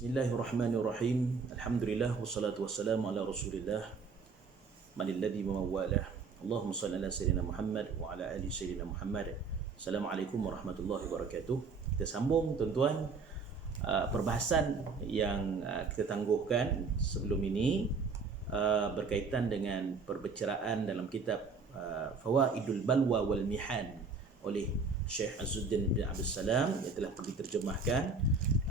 Bismillahirrahmanirrahim. Alhamdulillah wassalatu wassalamu ala Rasulillah manil ladzi mawalah. Allahumma shalli ala sayyidina Muhammad wa ala ali sayyidina Muhammad. Assalamualaikum warahmatullahi wabarakatuh. Kita sambung tuan-tuan perbahasan yang kita tangguhkan sebelum ini berkaitan dengan perbicaraan dalam kitab Fawaidul Balwa wal Mihan oleh Syekh Azzuddin bin Abdul Salam yang telah diterjemahkan,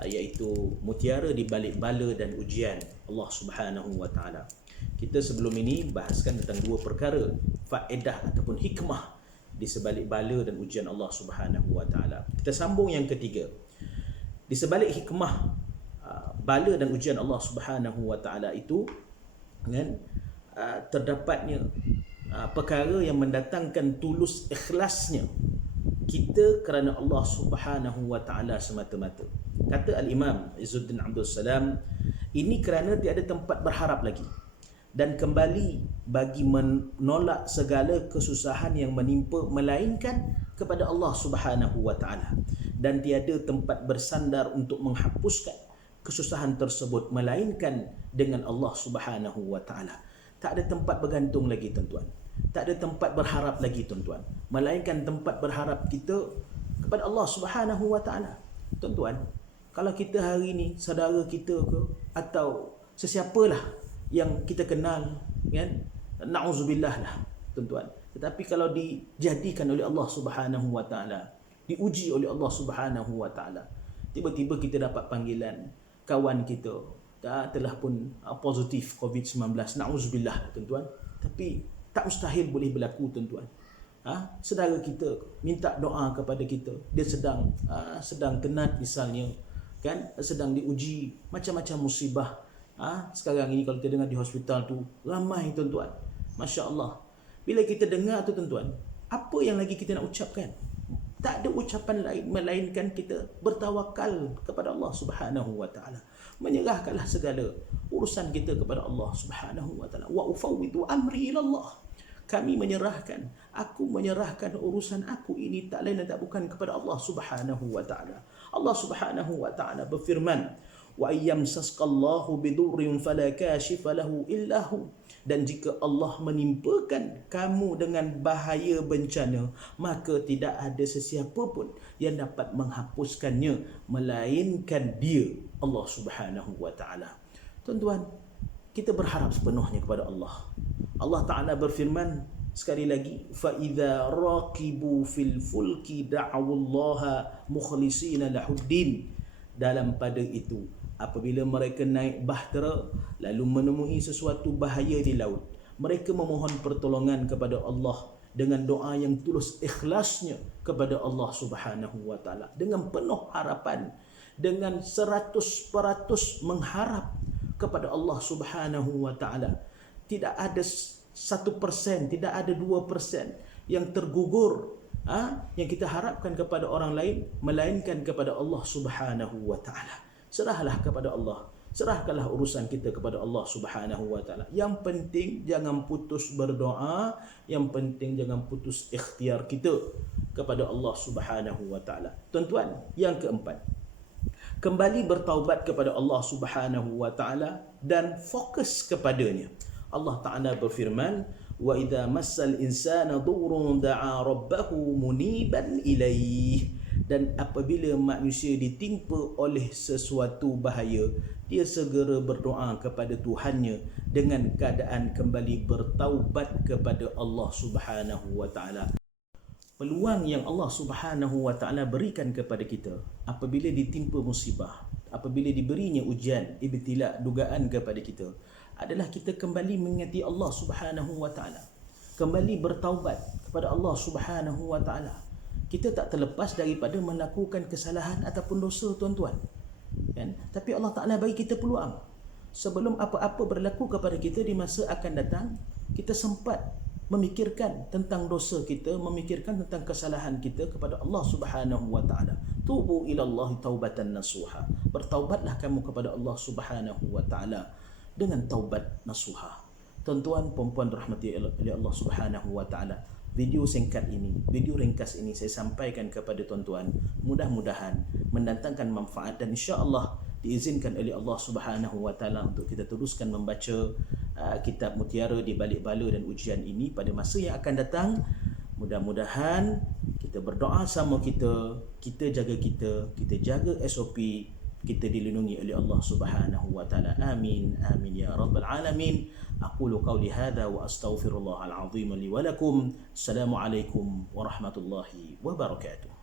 iaitu mutiara di balik bala dan ujian Allah Subhanahu wa taala. Kita sebelum ini bahaskan tentang dua perkara, faedah ataupun hikmah di sebalik bala dan ujian Allah Subhanahu wa taala. Kita sambung yang ketiga. Di sebalik hikmah bala dan ujian Allah Subhanahu wa taala itu terdapatnya perkara yang mendatangkan tulus ikhlasnya kita kerana Allah Subhanahu wa taala semata-mata. Kata Al-Imam Izzuddin Abdul Salam, ini kerana tiada tempat berharap lagi dan kembali bagi menolak segala kesusahan yang menimpa melainkan kepada Allah Subhanahu wa taala, dan tiada tempat bersandar untuk menghapuskan kesusahan tersebut melainkan dengan Allah Subhanahu wa taala. Tak ada tempat bergantung lagi tuan-tuan. Tak ada tempat berharap lagi tuan-tuan, melainkan tempat berharap kita kepada Allah Subhanahu wa taala. Tuan-tuan, kalau kita hari ini saudara kita ke atau sesiapalah yang kita kenal, kan, na'udzubillah lah tuan-tuan, tetapi kalau dijadikan oleh Allah Subhanahu wa taala, diuji oleh Allah Subhanahu wa taala, tiba-tiba kita dapat panggilan kawan kita telah pun positif COVID-19, na'udzubillah tuan-tuan, tapi tak mustahil boleh berlaku tuan-tuan. Saudara kita minta doa kepada kita, dia sedang tenat misalnya, kan, sedang diuji macam-macam musibah. Sekarang ini kalau kita dengar di hospital tu ramai tuan-tuan, masya-Allah. Bila kita dengar tu tuan-tuan, apa yang lagi kita nak ucapkan? Tak ada ucapan lain melainkan kita bertawakal kepada Allah Subhanahu wa taala. Menyerahkanlah segala urusan kita kepada Allah Subhanahu wa taala. Wa ufawwidu amri ila Allah. Kami menyerahkan, aku menyerahkan urusan aku ini tak lain dan tak bukan kepada Allah Subhanahu wa taala. Allah Subhanahu wa taala berfirman, wa ayyamsasqallahu bidurrin fala kashifa lahu illa hu. Dan jika Allah menimpakan kamu dengan bahaya bencana, maka tidak ada sesiapa pun yang dapat menghapuskannya melainkan Dia, Allah Subhanahu wa taala. Tuan-tuan, kita berharap sepenuhnya kepada Allah. Allah Taala berfirman sekali lagi, fa idza raqibu fil fulki da'awullaha mukhlisina lahuddin. Dalam pada itu, apabila mereka naik bahtera lalu menemui sesuatu bahaya di laut, mereka memohon pertolongan kepada Allah dengan doa yang tulus ikhlasnya kepada Allah Subhanahu wa taala, dengan penuh harapan, dengan 100% mengharap kepada Allah Subhanahu wa taala. Tidak ada 1%, tidak ada 2% yang tergugur yang kita harapkan kepada orang lain melainkan kepada Allah Subhanahu wa taala. Serahlah kepada Allah, serahkanlah urusan kita kepada Allah Subhanahu wa taala. Yang penting jangan putus berdoa, yang penting jangan putus ikhtiar kita kepada Allah Subhanahu wa taala. Tuan-tuan, yang keempat, kembali bertaubat kepada Allah Subhanahu wa taala dan fokus kepadanya. Allah Taala berfirman, wa idza massal insana dhurrun da'a rabbahu muniban ilaih. Dan apabila manusia ditimpa oleh sesuatu bahaya, dia segera berdoa kepada Tuhannya dengan keadaan kembali bertaubat kepada Allah Subhanahu wa taala. Peluang yang Allah Subhanahu wa taala berikan kepada kita apabila ditimpa musibah, apabila diberinya ujian, ibtila, dugaan kepada kita, adalah kita kembali mengingati Allah Subhanahu wa taala, kembali bertaubat kepada Allah Subhanahu wa taala. Kita tak terlepas daripada melakukan kesalahan ataupun dosa tuan-tuan, kan? Tapi Allah Taala bagi kita peluang. Sebelum apa-apa berlaku kepada kita di masa akan datang, kita sempat memikirkan tentang dosa kita, memikirkan tentang kesalahan kita kepada Allah Subhanahu wa taala. Tubu ilallahi taubatan nasuha. Bertaubatlah kamu kepada Allah Subhanahu wa taala dengan taubat nasuha. Tuan-tuan, puan-puan rahmati oleh Allah Subhanahu wa taala, video singkat ini, video ringkas ini saya sampaikan kepada tuan-tuan, mudah-mudahan mendatangkan manfaat dan insya-Allah diizinkan oleh Allah Subhanahu wa taala untuk kita teruskan membaca kitab Mutiara di Balik Bala dan Ujian ini pada masa yang akan datang. Mudah-mudahan kita berdoa sama kita jaga kita jaga SOP, kita dilindungi oleh Allah Subhanahu wa taala. Amin amin ya rabbal alamin. Aqulu qawli hadha wa astaghfirullahal azim li wa lakum. Assalamualaikum warahmatullahi wabarakatuh.